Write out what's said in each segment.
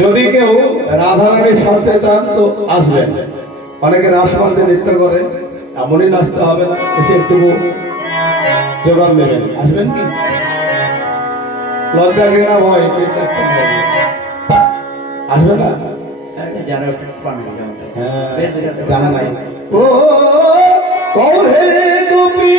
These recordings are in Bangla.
যদি কেউ রাধারানীর সাথে চান তো আসবেন। অনেকে রাসমান্তে নৃত্য করে, এমনই নাচতে হবে না, এসে একটু যোগান দেবেন। আসবেন কি? লজ্জা ঘৃণা ভয় আসবে না? জানা নাই। ও কৌহে গোপী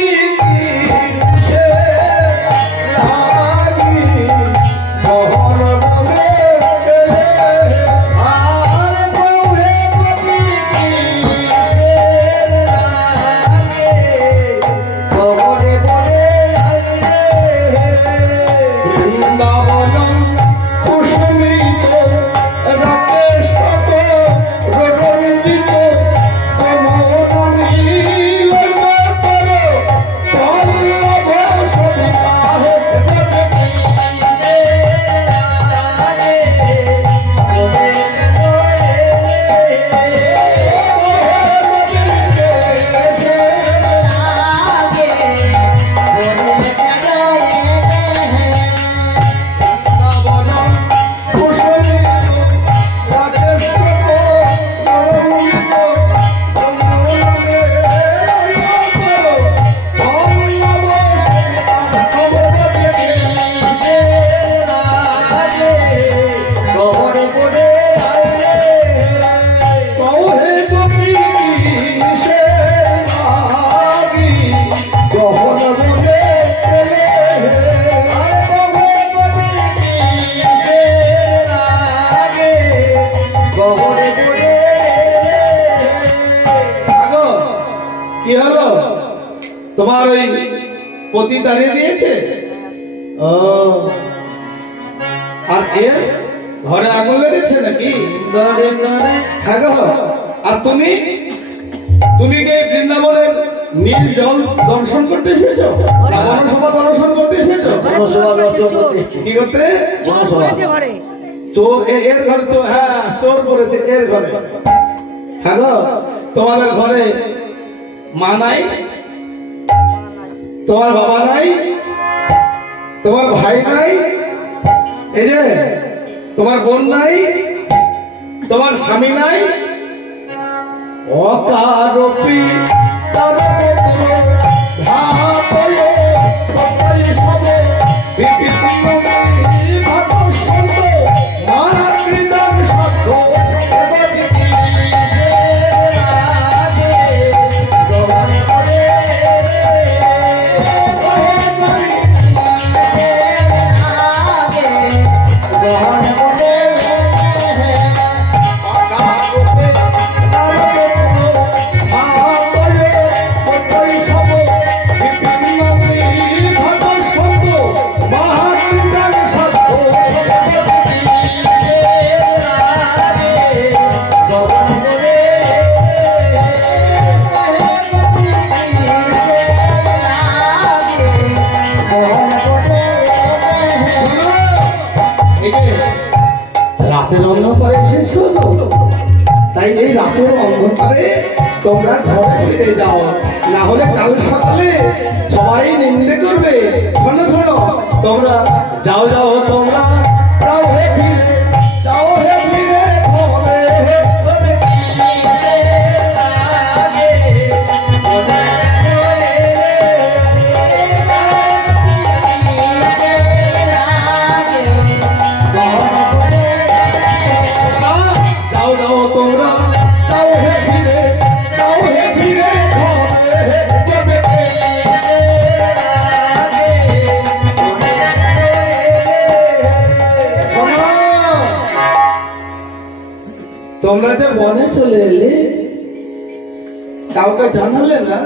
তোমার ওই পতি দাঁড়িয়ে দিয়েছে। আর এর ঘরে আগুন লেগেছে নাকি? হ্যাঁ গো। আর তুমি তুমি কি বৃন্দাবনের নীল জল দর্শন করতে এসেছো? বনসভা দর্শন করতে এসেছো? কি করতে? এর ঘরে তো হ্যাঁ চোর পড়েছে এর ঘরে। হ্যাঁ গো। তোমাদের ঘরে মা নাই, তোমার বাবা নাই, তোমার ভাই নাই, এই যে তোমার বোন নাই, তোমার স্বামী নাই, অকারপি রাতের অন্ধকারে এসেছো তো, তাই এই রাতের অন্ধকারে তোমরা ঘরে ফিরে যাও, না হলে কাল সকালে সবাই নিন্দে করবে। শোনো শোনো, তোমরা যাও যাও, তোমরা যাও হে ফিরে, যাও হে ফিরে তোমরা যে বনে চলে এলে, কাউকে জানালে না।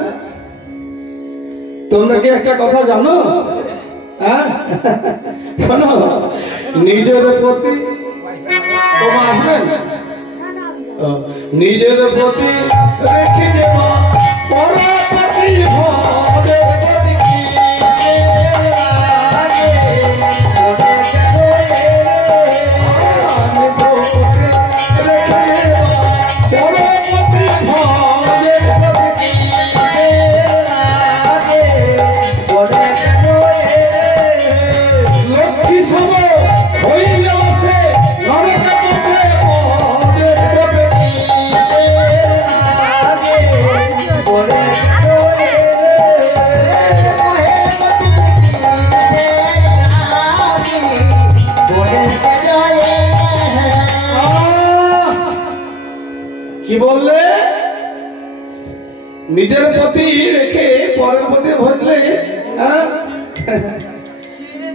তোমরা কি একটা কথা জানো? হ্যাঁ, শোনো, নিজের প্রতি তোমার আসবেন, নিজের প্রতি রেখে দেওয়া পরপতি ভবের প্রতি কি বললে? নিজের প্রতি রেখে পরের প্রতি ভজলে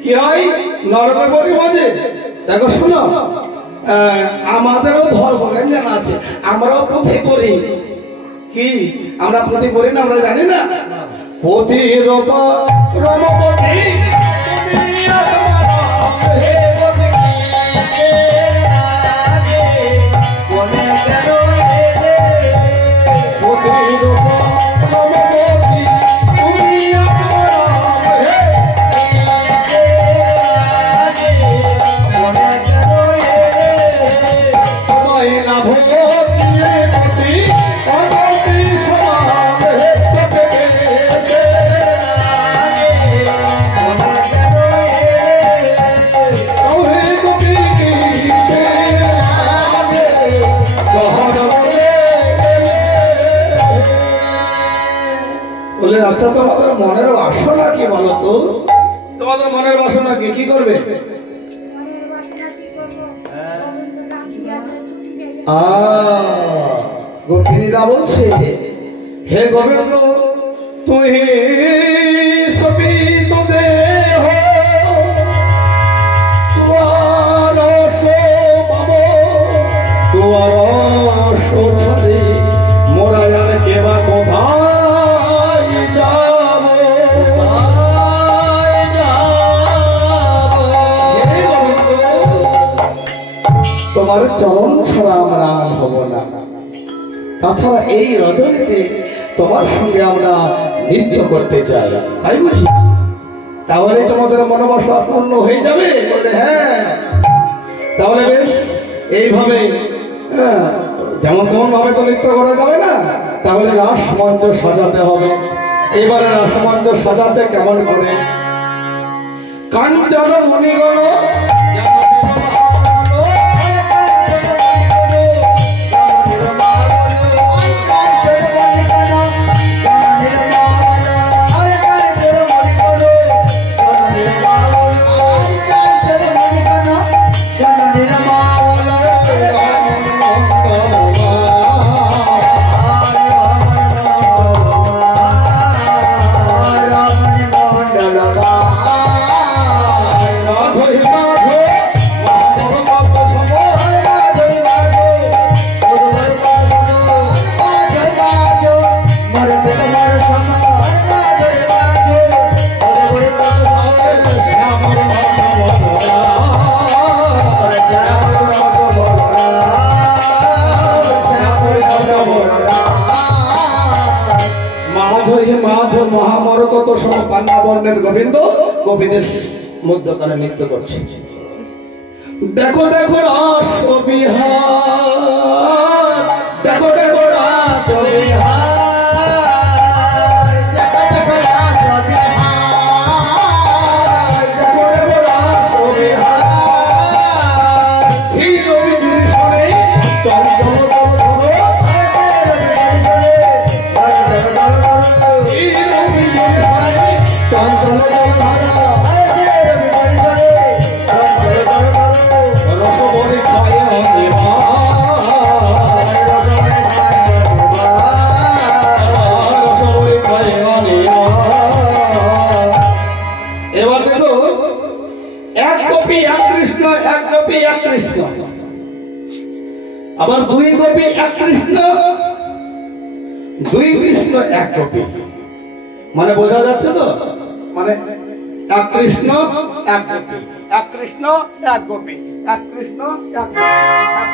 কি হয়? নরকের প্রতি ভজে। দেখো শোনো, আমাদেরও ধর্ম জানা আছে, আমরাও প্রতি করি। কি আমরা প্রতি করি না? আমরা জানি না প্রতি রমপতি বলে। আচ্ছা, তোমাদের মনের বাসনা কি বলতো? তোমাদের মনের বাসনা কি? কি করবে? গোপিনীরা বলছে, হে গোবিন্দ, তুই সপিত দেহ তুয়ার পাব, তুয়ার ছোটে মোরা আর কেবা কোথায় যাব? তোমার চরণ ছাড়া আমরা আর হব না। তাছাড়া এই রজনীতে তোমার সঙ্গে আমরা নৃত্য করতে চাই, তাই বুঝি? তাহলে তোমাদের মনোবাসনা পূর্ণ হয়ে যাবে। বলে হ্যাঁ, তাহলে বেশ, এইভাবে যেমন তেমন ভাবে তো নৃত্য করা যাবে না, তাহলে রাসমঞ্চ সাজাতে হবে। এবারে রাসমঞ্চ সাজাতে কেমন করে? কাঞ্চন মণিগণ মহামরকত সম পান্না বর্ণের গোবিন্দ গোপীদের মধ্যখানে নৃত্য করছে। দেখো দেখো রাস বিহার, দেখো দেখো রাস বিহার, আবার দুই গোপী এক কৃষ্ণ, দুই কৃষ্ণ এক গোপী। মানে বোঝা যাচ্ছে তো, মানে এক কৃষ্ণ এক গোপী, এক কৃষ্ণ এক গোপী, এক কৃষ্ণ এক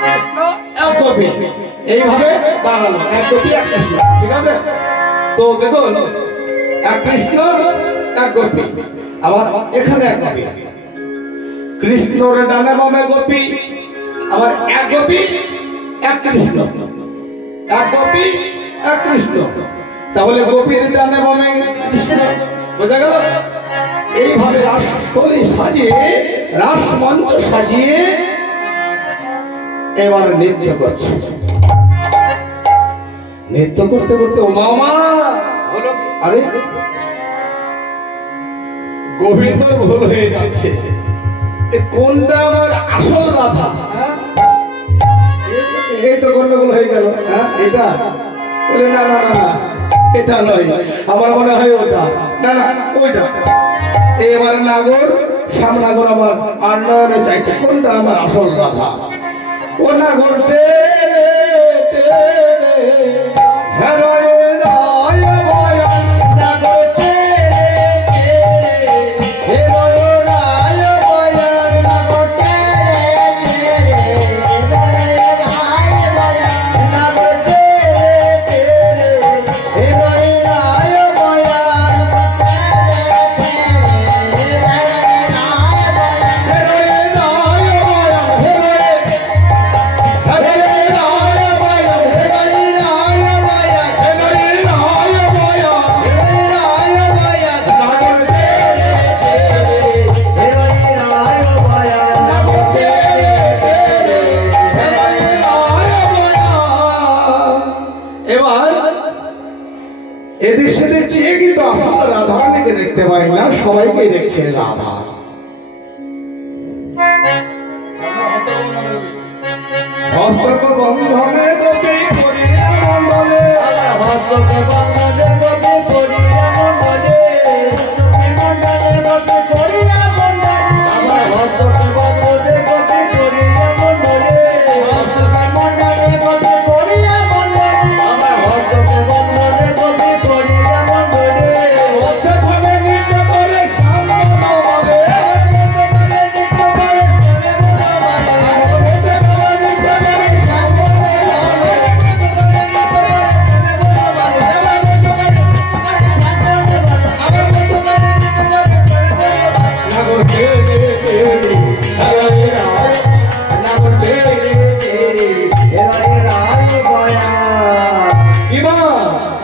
কৃষ্ণ এক গোপী, এইভাবে দাঁড়ালো এক গোপী এক কৃষ্ণ। ঠিক আছে, তো দেখুন এক কৃষ্ণ এক গোপী, আবার এখানে এক গোপী, কৃষ্ণর ডানে বামে গোপী, আবার এক গোপী এক কৃষ্ণ, এক গোপী এক কৃষ্ণ, তাহলে গোপীর ডানে বামে কৃষ্ণ। বোঝা গেল? এইভাবে রাসস্থলী সাজিয়ে, রাস মঞ্চ সাজিয়ে এবার নৃত্য করছে। নৃত্য করতে করতে ও মামা, আরে গোবিন্দর ভুল হয়ে যাচ্ছে, কোনটা আমার আসল রাধা? এই তো গন্ডগোল হয়ে গেল। হ্যাঁ, এটা বলে না না না, এটা নয়, আমার মনে হয় ওটা, না না ওইটা। এবার নাগর শ্যামনাগর আমার আর নয়নে চাইছে কোনটা আমার আসল রাধা। ও নাগর এদের সেদের চেয়ে কিন্তু আসল রাধারানীকে দেখতে পাই না, সবাইকে দেখছে রাধা। হস্তক বন্ধনে গোপী করিয়া মণ্ডলে, হস্তক বন্ধনে গোপী করিয়া মণ্ডলে, মণ্ডলে গোপী করিয়া মণ্ডলে, হস্তক বন্ধনে গোপী করিয়া মণ্ডলে, হস্তক মণ্ডলে গোপী করিয়া মণ্ডলে, হস্তক বন্ধনে গোপী করিয়া মণ্ডলে, হস্তে ধরে নৃত্য করে সামনে নমলে, নৃত্য করে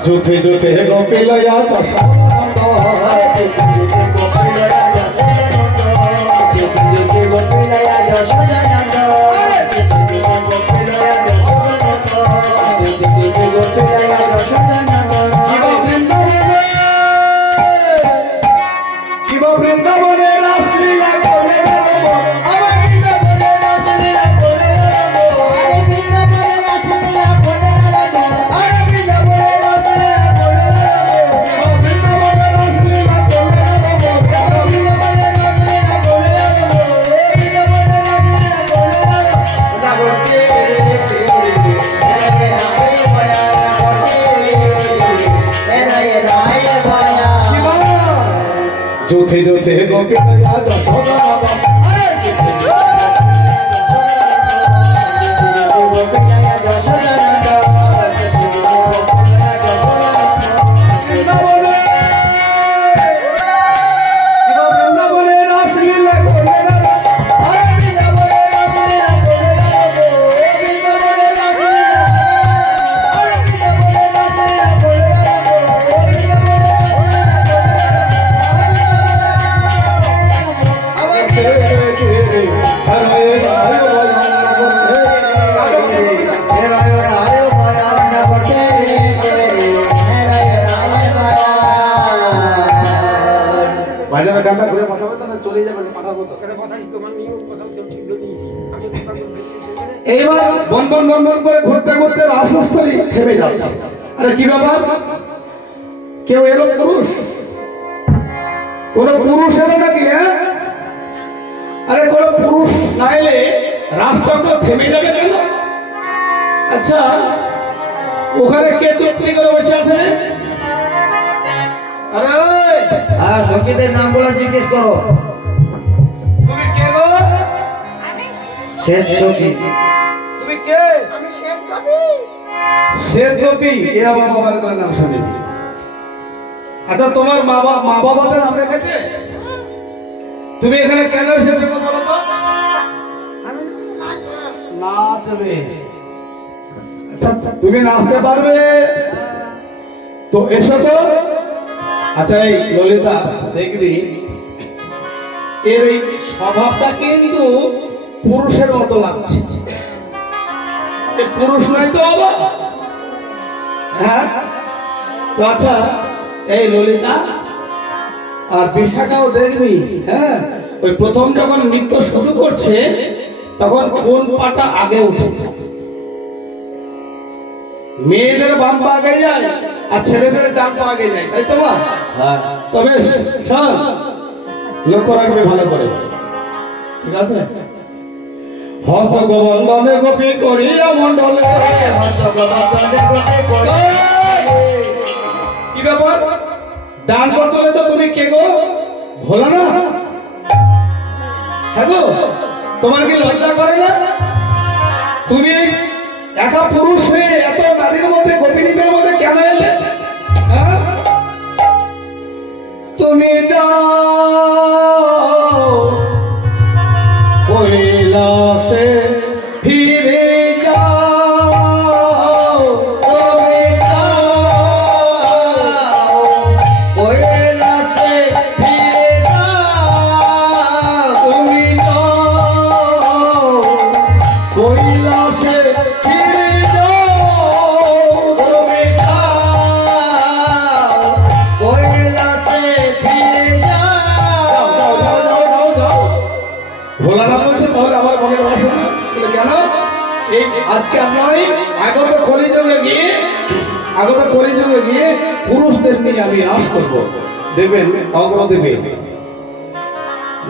জুথে জুথে গোপী লয়া বৃন্দাবনে রাসলীলা করে জুথে জুথে গোপী লয়া যশোদা এইবার বন্ধন বন্ধন করে ঘুরতে ঘুরতে রাসস্থলী থেমে যাচ্ছে। আরে কি ব্যাপার, কেউ এলো? পুরুষ? কোন পুরুষ এলো নাকি? হ্যাঁ, আরে কোন পুরুষ না এলে রাসচক্র থেমে যাবে কেন? আচ্ছা, ওখানে কে চুপটি করে বসে আছে? হ্যাঁ, সখীদের নাম বলে জিজ্ঞেস করো। তুমি কে গো? শেষ সখী। তুমি কে? আমি শ্বেত কবি। শ্বেত গোপী। এ আমার বাবার কার নাম শুনি। আচ্ছা, তোমার মা বাবাদের নাম রেখেছে? তুমি এখানে কেন এসেছো বলো তো? আমি নাচবো। নাচবে। আচ্ছা, তুমি নাচতে পারবে তো এসো তো। আচ্ছা, এই ললিতা দেখবি এর এই স্বভাবটা কিন্তু পুরুষের মতো লাগছে। পুরুষ নয় তো বাবা? হ্যাঁ। তো আচ্ছা, এই ললিতা আর বিশাখাও দেখবি, হ্যাঁ, ওই প্রথম যখন নৃত্য শুরু করছে তখন কোন পাটা আগে উঠে? মেয়েদের বাম পা আগে যায় আর ছেলেদের ডান পা আগে যায়, তাই তো? হ্যাঁ। তবে শোন, লক্ষ্য রাখবে ভালো করে, ঠিক আছে? হস্ত গোবন্ধনে গোপী করিয়া মন্ডলে। কি ব্যাপার? ডান পা তুলেছো, তুমি কে গো? ভোলা না? হ্যাঁ গো, তোমার কি লজ্জা করে না? তুমি একা পুরুষ হয়ে এত নারীর মধ্যে, গোপিনীদের মধ্যে কেন এলে? হ্যাঁ? তুমি যাও কৈলাসে ফিরে যাও, তুমি যাও কৈলাসে ফিরে যাও, তুমি যাও কৈলাসে ফিরে যাও, তুমি যাও কৈলাসে ফিরে যাও। ভোলানাথ বলছে তাহলে আমার মনের বাসনা। বলে কেন? এই আজকে আর নয়, আগত কলিযুগে গিয়ে পুরুষদের নিয়ে আমি রাস করব। দেখবেন অগ্রদেবে,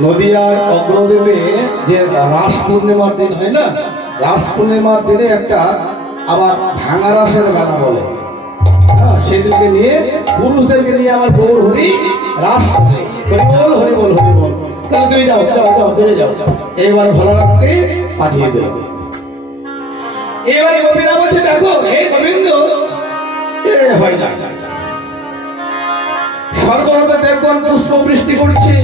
নদিয়ার অগ্রদেবে যে রাস পূর্ণিমার দিন হয় না, রাস পূর্ণিমার দিনে একটা আবার ভাঙা রাসের মেলা বলে। হ্যাঁ, সেদিনকে নিয়ে পুরুষদেরকে নিয়ে আমার গৌর হরি রাস করে। হরিবল হরিবল হরিবল। তাহলে তুমি যাও যাও যাও, বেড়ে যাও। এইবার ভোলানাথকে পাঠিয়ে দেব। এবারে গোপীরা বলছে, দেখো হে গোবিন্দ, এ হয় না। স্বর্গ হতে দেবগণ পুষ্প বৃষ্টি করছে,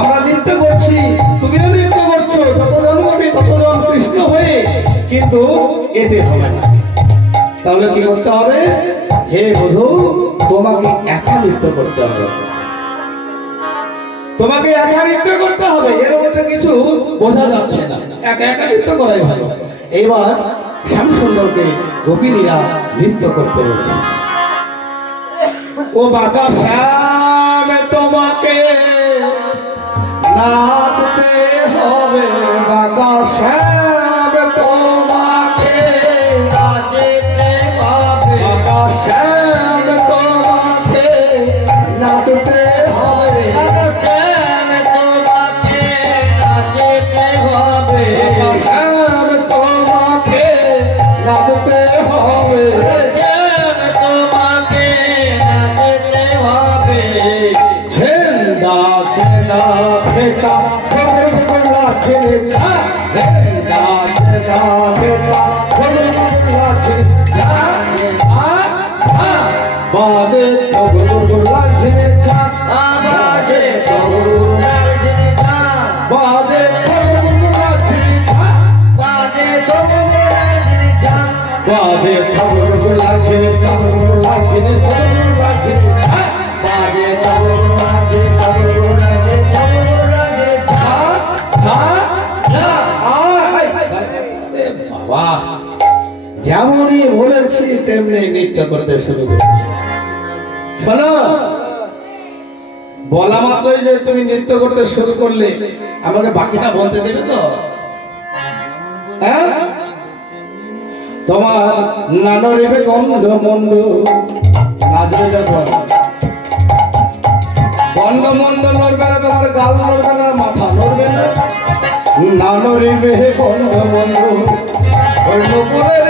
আমরা নৃত্য করছি, তুমিও নৃত্য করছো, যতজন কবি ততজন কৃষ্ণ হয়ে, কিন্তু এতে হবে না। তাহলে কি করতে হবে? হে বধূ, তোমাকে একা নৃত্য করতে হবে। তোমাকে একা নৃত্য করতে হবে, এর মধ্যে কিছু বোঝা যাচ্ছে না। একা একা নৃত্য করাই ভালো। এইবার শ্যাম সুন্দরকে গোপিনীরা নৃত্য করতে বলছে। ও বাঁকা শ্যাম, তোমাকে নাচতে হবে, বাঁকা শ্যাম তোমাকে নাচতে হবে, বাঁকা শ্যাম তোমাকে নাচতে হবে, শ্যাম তোমাকে নাচতে হবে, শ্যাম তোমাকে নাচতে হবে, শ্যাম তোমাকে নাচতে হবে। ছেন্দা ছেন্দা ফেটা ফেটা ছেন্দা ছেন্দা ছেন্দা ফেটা ফেটা ছেন্দা বাজে তবলা ছেন্দা আবাজে তবলা ছেন্দা, বাজে তবলা ছেন্দা বাজে তবলা ছেন্দা, বাজে তবলা ছেন্দা তবলা ছেন্দা বাজে তবলা ছেন্দা, তবলা ছেন্দা। বাবা, যেমনই বলেছি তেমনি নৃত্য করতে শুরু করেছি। শোনো, বলা মাত্রই যে তুমি নৃত্য করতে শুরু করলে, আমাকে বাকিটা বলতে দেবে তো? হ্যাঁ, তোমার নানরিবে গন্ধ মন্ড নাচবে যখন, গন্ধ মন্ড নড়বে না, তোমার গাল নড়বে না, মাথা নড়বে না। নানরিবে গন্ধ মন্ড ওই নুপুরে